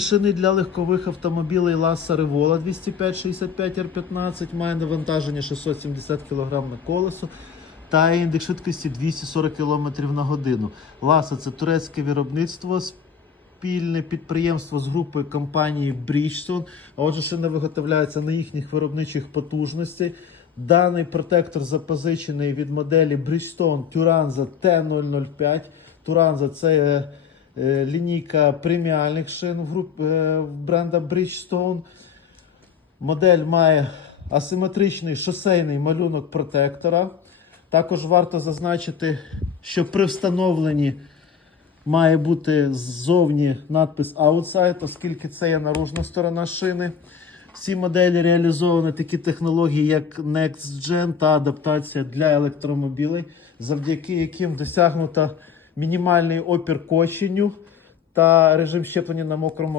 Шини для легкових автомобілей Lassa Revola 205-65 R15 має навантаження 670 кг на колесо та індекс швидкості 240 км на годину. Lassa – це турецьке виробництво, спільне підприємство з групою компанії Bridgestone. А отже, шини виготовляються на їхніх виробничих потужностей. Даний протектор запозичений від моделі Bridgestone Turanza T005. Turanza – це е, лінійка преміальних шин в груп, е, бренда Bridgestone. Модель має асиметричний шосейний малюнок протектора. Також варто зазначити, що при встановленні має бути ззовні надпис Outside, оскільки це є наружна сторона шини. Всі моделі реалізовані такі технології, як Next Gen та адаптація для електромобілей, завдяки яким досягнуто мінімальний опір коченню та режим щеплення на мокрому